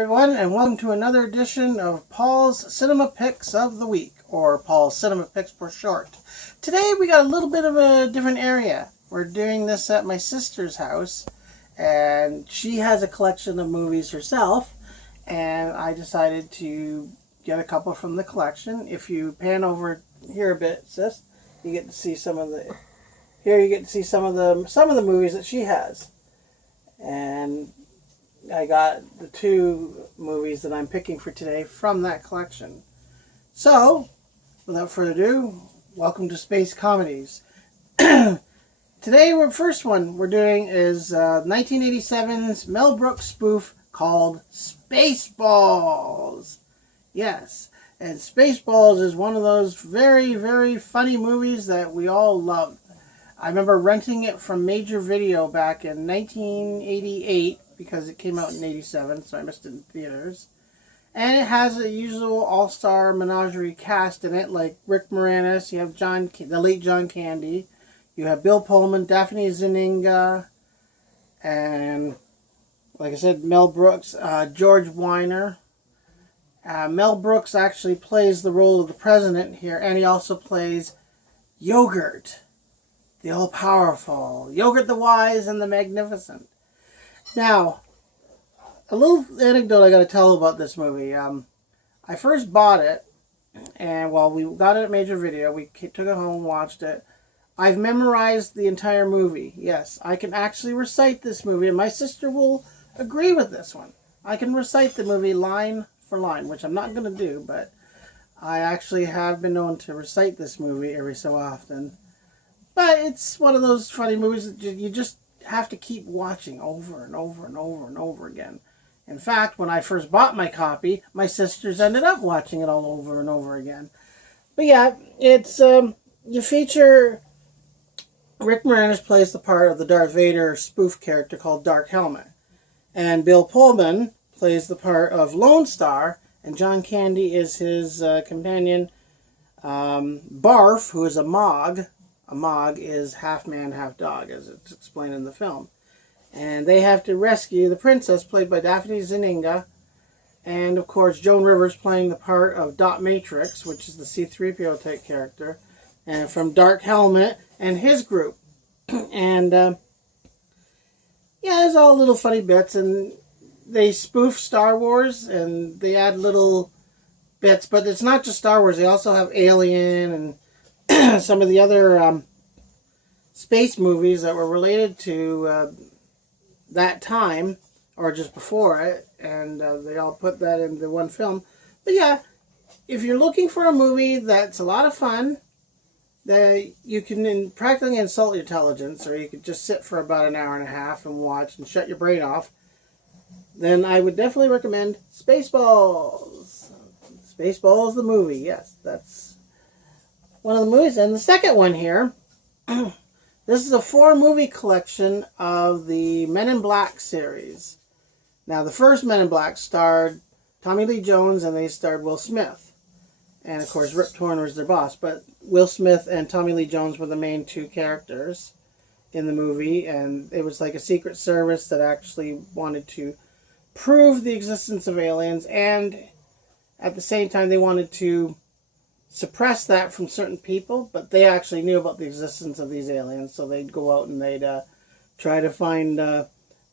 everyone, and welcome to another edition of Paul's Cinema Picks of the Week, or Paul's Cinema Picks for short. Today we got a little bit of a different area. We're doing this at my sister's house, and she has a collection of movies herself, and I decided to get a couple from the collection. If you pan over here a bit, sis, you get to see some of the movies that she has. And I got the two movies that I'm picking for today from that collection. So, without further ado, welcome to Space Comedies. Today, the first one we're doing is 1987's Mel Brooks spoof called Spaceballs. Yes, and Spaceballs is one of those very, very funny movies that we all loved. I remember renting it from Major Video back in 1988 because it came out in 87, so I missed it in theaters. And it has a usual all-star menagerie cast in it, like Rick Moranis, you have the late John Candy, you have Bill Pullman, Daphne Zuniga, and, like I said, Mel Brooks, George Weiner. Mel Brooks actually plays the role of the president here, and he also plays Yogurt, the all-powerful, Yogurt the Wise and the Magnificent. Now, a little anecdote I got to tell about this movie. I first bought it, and while we got it at Major Video, we took it home and watched it. I've memorized the entire movie. Yes, I can actually recite this movie, and my sister will agree with this one. I can recite the movie line for line, which I'm not going to do, but I actually have been known to recite this movie every so often. But it's one of those funny movies that you just have to keep watching over and over and over and over again. In fact, when I first bought my copy, my sisters ended up watching it all over and over again. But yeah, it's you feature Rick Moranis plays the part of the Darth Vader spoof character called Dark Helmet, and Bill Pullman plays the part of Lone Star, and John Candy is his companion, Barf, who is a Mog. A Mog is half man, half dog, as it's explained in the film. And they have to rescue the princess, played by Daphne Zuniga. And, of course, Joan Rivers playing the part of Dot Matrix, which is the C-3PO type character. And from Dark Helmet and his group. And, yeah, there's all little funny bits. And they spoof Star Wars, and they add little bits. But it's not just Star Wars. They also have Alien and some of the other space movies that were related to that time, or just before it, and they all put that into one film. But yeah, if you're looking for a movie that's a lot of fun, that you can practically insult your intelligence, or you could just sit for about an hour and a half and watch and shut your brain off, then I would definitely recommend Spaceballs. Spaceballs the movie, yes, that's one of the movies. And the second one here, this is a 4-movie collection of the Men in Black series. Now, the first Men in Black starred Tommy Lee Jones, and they starred Will Smith. And, of course, Rip Torn was their boss. But Will Smith and Tommy Lee Jones were the main two characters in the movie. And it was like a secret service that actually wanted to prove the existence of aliens. And at the same time, they wanted to suppress that from certain people, but they actually knew about the existence of these aliens, so they'd go out and they'd try to find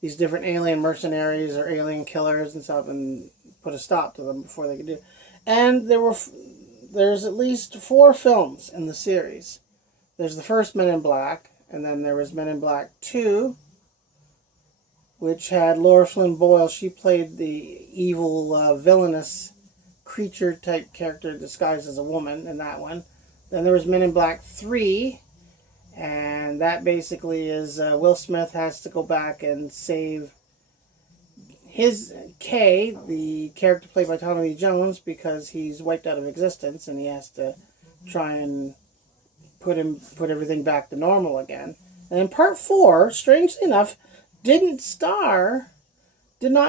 these different alien mercenaries or alien killers and stuff and put a stop to them before they could do it. And there's at least 4 films in the series. There's the first Men in Black, and then there was Men in Black 2, which had Laura Flynn Boyle. She played the evil, villainous creature type character disguised as a woman in that one. Then there was Men in Black 3, and that basically is Will Smith has to go back and save his Kay, the character played by Tommy Lee Jones, because he's wiped out of existence, and he has to try and put everything back to normal again. And in part 4, strangely enough, did not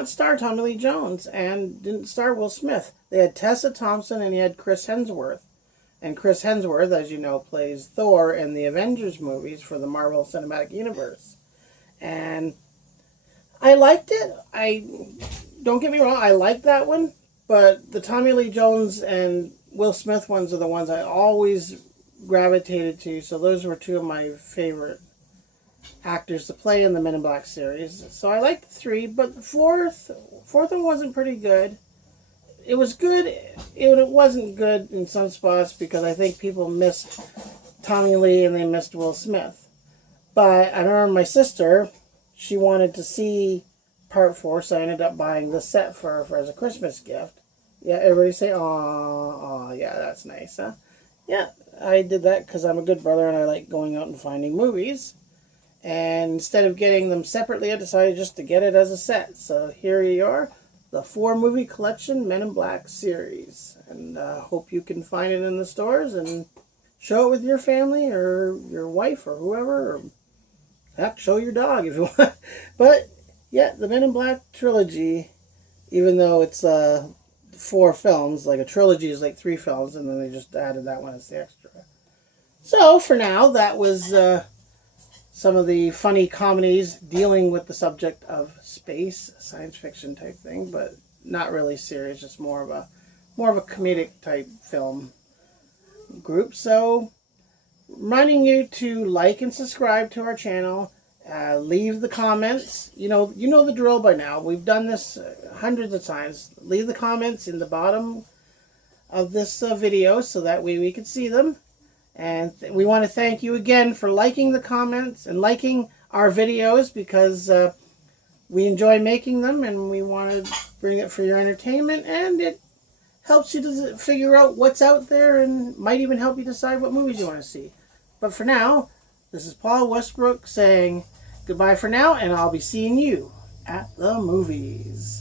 star Tommy Lee Jones and didn't star Will Smith. They had Tessa Thompson and he had Chris Hemsworth. And Chris Hemsworth, as you know, plays Thor in the Avengers movies for the Marvel Cinematic Universe. And I liked it. don't get me wrong, I like that one, but the Tommy Lee Jones and Will Smith ones are the ones I always gravitated to. So those were two of my favorite actors to play in the Men in Black series. So I liked the three, but the fourth one wasn't pretty good. It was good. It wasn't good in some spots because I think people missed Tommy Lee and they missed Will Smith. But I remember my sister, she wanted to see part 4, so I ended up buying the set for her as a Christmas gift. Yeah, everybody say, "Aw, yeah, that's nice, huh?" Yeah, I did that because I'm a good brother and I like going out and finding movies. And instead of getting them separately, I decided just to get it as a set. So here you are, the 4-movie collection Men in Black series. And hope you can find it in the stores and show it with your family or your wife or whoever. Or heck, show your dog if you want. But yeah, the Men in Black trilogy, even though it's 4 films, like a trilogy is like 3 films, and then they just added that one as the extra. So for now, that was some of the funny comedies dealing with the subject of space, science fiction type thing, but not really serious, just more of a comedic type film group. So reminding you to like and subscribe to our channel. Leave the comments. You know the drill by now. We've done this hundreds of times. Leave the comments in the bottom of this video so that way we can see them. And we want to thank you again for liking the comments and liking our videos because we enjoy making them and we want to bring it for your entertainment, and it helps you to figure out what's out there and might even help you decide what movies you want to see. But for now, this is Paul Westbrook saying goodbye for now, and I'll be seeing you at the movies.